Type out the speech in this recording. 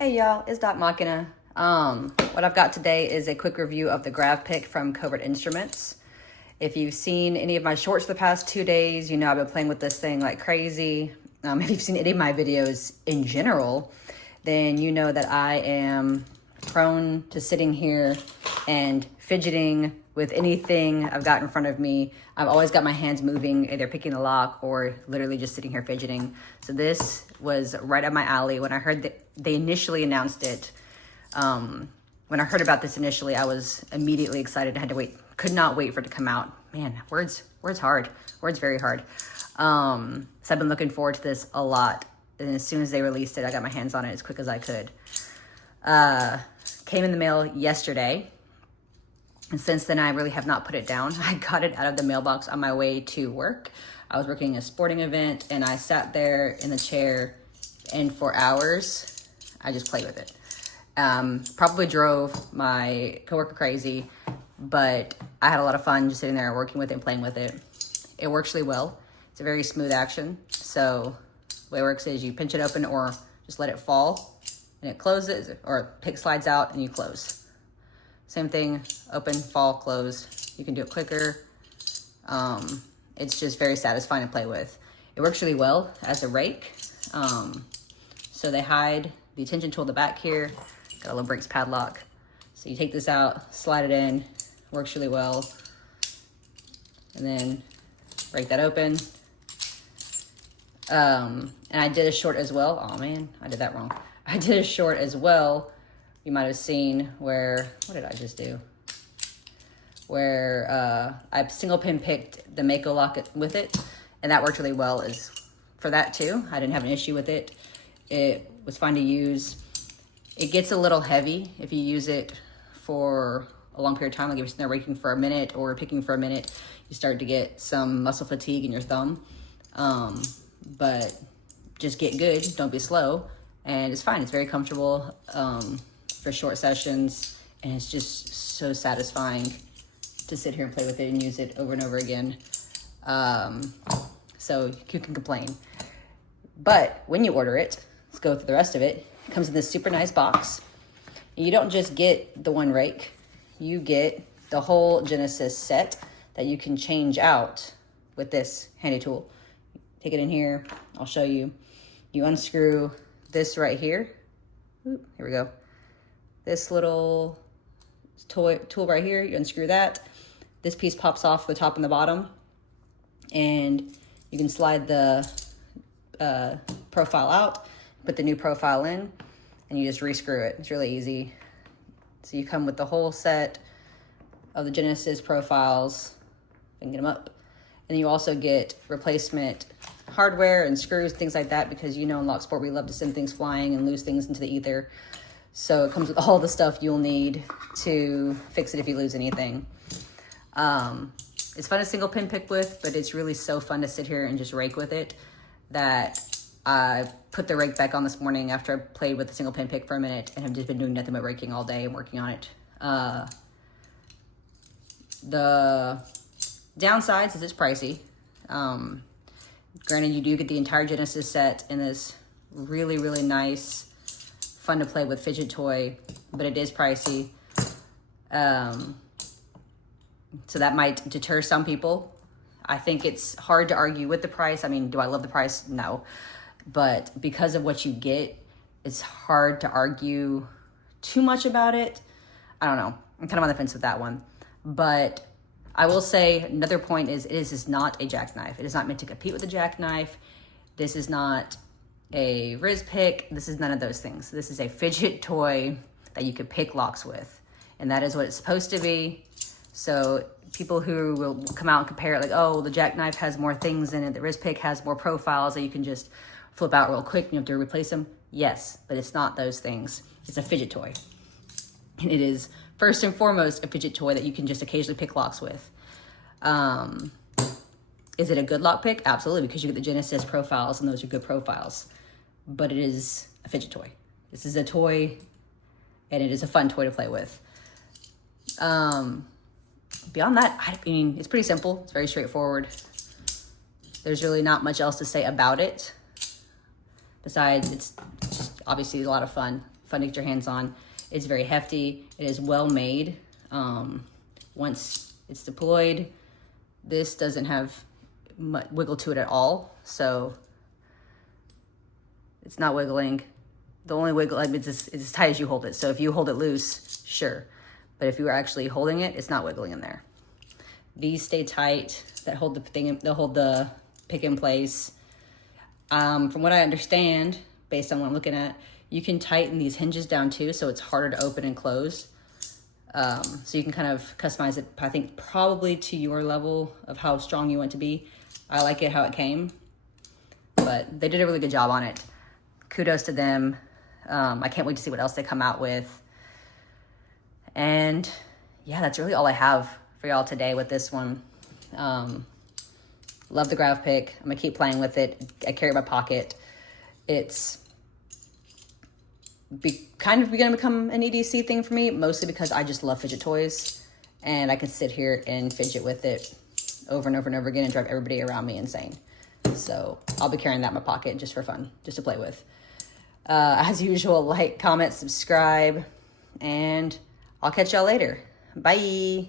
Hey y'all, it's Doc Machina. What I've got today is a quick review of the Gravpick from Covert Instruments. If you've seen any of my shorts the past 2 days, you know I've been playing with this thing like crazy. If you've seen any of my videos in general, then you know that I am prone to sitting here and fidgeting with anything I've got in front of me. I've always got my hands moving, either picking the lock or literally just sitting here fidgeting. So this was right up my alley. When I heard that they initially announced it, when I heard about this initially, I was immediately excited. I had to wait, could not wait for it to come out. Man, words hard. Words very hard. So I've been looking forward to this a lot. And as soon as they released it, I got my hands on it as quick as I could. Came in the mail yesterday. And since then, I really have not put it down. I got it out of the mailbox on my way to work. I was working a sporting event and I sat there in the chair and for hours, I just played with it. Probably drove my coworker crazy, but I had a lot of fun just sitting there working with it and playing with it. It works really well. It's a very smooth action. So the way it works is you pinch it open or just let it fall and it closes, or pick slides out and you close. Same thing, open, fall, close. You can do it quicker. It's just very satisfying to play with. It works really well as a rake. So they hide the attention tool in the back here. Got a little brakes padlock. So you take this out, slide it in, works really well. And then break that open. And I did a short as well. Oh man, I did that wrong. I did a short as well. You might have seen where, what did I just do? Where I single pin picked the Mako lock with it, and that worked really well as for that too. I didn't have an issue with it. It was fun to use. It gets a little heavy if you use it for a long period of time, like if you're sitting there raking for a minute or picking for a minute, you start to get some muscle fatigue in your thumb. But just get good, don't be slow, and it's fine. It's very comfortable. For short sessions, and it's just so satisfying to sit here and play with it and use it over and over again. So you can complain. But when you order it, let's go through the rest of it. It comes in this super nice box. You don't just get the one rake, you get the whole Genesis set that you can change out with this handy tool. Take it in here, I'll show you. You unscrew this right here. Oop, here we go. This little tool right here, you unscrew that. This piece pops off the top and the bottom, and you can slide the profile out, put the new profile in, and you just rescrew it. It's really easy. So you come with the whole set of the Genesis profiles. I can get them up. And you also get replacement hardware and screws, things like that, because you know in Lock Sport we love to send things flying and lose things into the ether. So it comes with all the stuff you'll need to fix it if you lose anything. It's fun to single pin pick with, but it's really so fun to sit here and just rake with it that I put the rake back on this morning after I played with the single pin pick for a minute and have just been doing nothing but raking all day and working on it. The downsides is it's pricey. Granted, you do get the entire Genesis set in this really, really nice, fun to play with fidget toy, but it is pricey. So that might deter some people. I think it's hard to argue with the price. I mean, do I love the price? No. But because of what you get, it's hard to argue too much about it. I don't know. I'm kind of on the fence with that one. But I will say another point is this is not a jackknife. It is not meant to compete with a jackknife. This is not a Riz pick. This is none of those things. This is a fidget toy that you could pick locks with. And that is what it's supposed to be. So people who will come out and compare it like, oh, the jackknife has more things in it. The Riz pick has more profiles that you can just flip out real quick and you have to replace them. Yes, but it's not those things. It's a fidget toy. And it is first and foremost a fidget toy that you can just occasionally pick locks with. Is it a good lock pick? Absolutely, because you get the Genesis profiles and those are good profiles. But it is a fidget toy. This is a toy and it is a fun toy to play with. Beyond that, I mean, it's pretty simple. It's very straightforward. There's really not much else to say about it. Besides, it's just obviously a lot of fun fun to get your hands on. It's very hefty. It is well made. Once it's deployed, this doesn't have much wiggle to it at all. So it's not wiggling. The only wiggle, it's as tight as you hold it. So if you hold it loose, sure. But if you were actually holding it, it's not wiggling in there. These stay tight. That hold the thing, they'll hold the pick in place. From what I understand, based on what I'm looking at, you can tighten these hinges down too, so it's harder to open and close. So you can kind of customize it, I think, probably to your level of how strong you want to be. I like it how it came, but they did a really good job on it. Kudos to them. I can't wait to see what else they come out with. And yeah, that's really all I have for y'all today with this one. Love the Gravpick. I'm gonna keep playing with it. I carry it in my pocket. It's gonna become an EDC thing for me, mostly because I just love fidget toys, and I can sit here and fidget with it over and over and over again and drive everybody around me insane. So I'll be carrying that in my pocket just for fun, just to play with. As usual, like, comment, subscribe, and I'll catch y'all later. Bye.